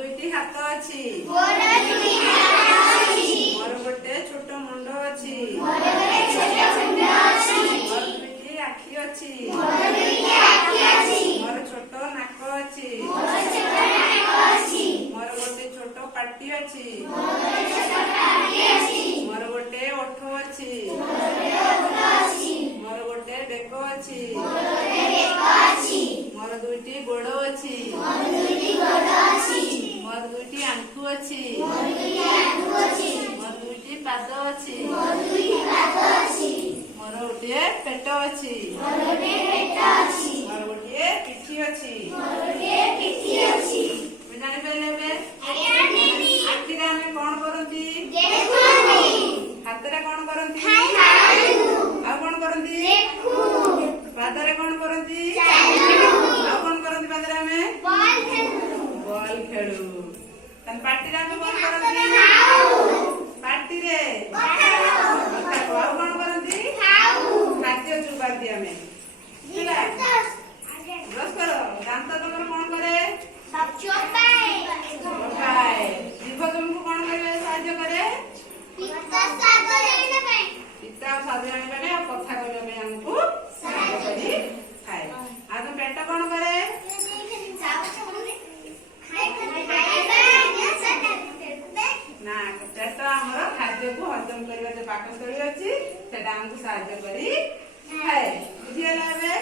ଦୁଇଟି ହାତ ଅଛି। ମୋର ଗୋଟେ ଛୋଟ ମୁଣ୍ଡ ଅଛି। ମୋର ଦୁଇଟି ଆଖି ଅଛି। ମୋର ଛୋଟ ନାକ ଅଛି। ମୋର ଗୋଟେ ଛୋଟ ପାଟି ଅଛି। ମୋର ଗୋଟେ ଓଠ ଅଛି। ମୋର ଗୋଟେ ବେକ ଅଛି। ମୋର ଦୁଇଟି ଗୋଡ଼ ଅଛି। ମୋର ଦୁଇଟି ଆଣ୍ଠୁ ଅଛି। ମୋର ଦୁଇଟି ପାଦ ଅଛି। ମୋର ଗୋଟିଏ ପେଟ ଅଛି। ମୋର ଗୋଟିଏ ପିଠି ଅଛି। ଜାଣିପାରିଲେ ଏବେ? ଆଖିରେ ଆମେ କଣ କରନ୍ତି? ହାତରେ କଣ କରନ୍ତି? ଆଉ କଣ କରନ୍ତି? ପାଦରେ କଣ କରନ୍ତି? ଆଉ କଣ କରନ୍ତି? ପାଦରେ ଆମେ ବଲ୍ ଖେଳୁ। ପାଟିରେ ଆମେ କଣ କରନ୍ତି? ପାଟିରେ ଆଉ କଣ କରନ୍ତି? ଖାଦ୍ୟ ଚୋବାନ୍ତି ଆମେ। ବ୍ରସ୍ କର। ଦାନ୍ତ ତମର କଣ କରେ? ଜିଭ ତମକୁ କଣ କରିବାରେ ସାହାଯ୍ୟ କରେ? ପିତା ଆଉ ସ୍ୱାଦ ଜାଣିବା ପାଇଁ ଆଉ କଥା କହିବା ପାଇଁ ଆମକୁ ସାହାଯ୍ୟ କରିଥାଏ। ଆଉ ତମ ପେଟ କଣ କରେ? ନା, ପେଟ ଆମର ଖାଦ୍ୟକୁ ହଜମ କରିବା ଯୋଉ ପାକସ୍ଥଳୀ ଅଛି ସେଟା ଆମକୁ ସାହାଯ୍ୟ କରିଥାଏ। ବୁଝିଗଲା ଏବେ?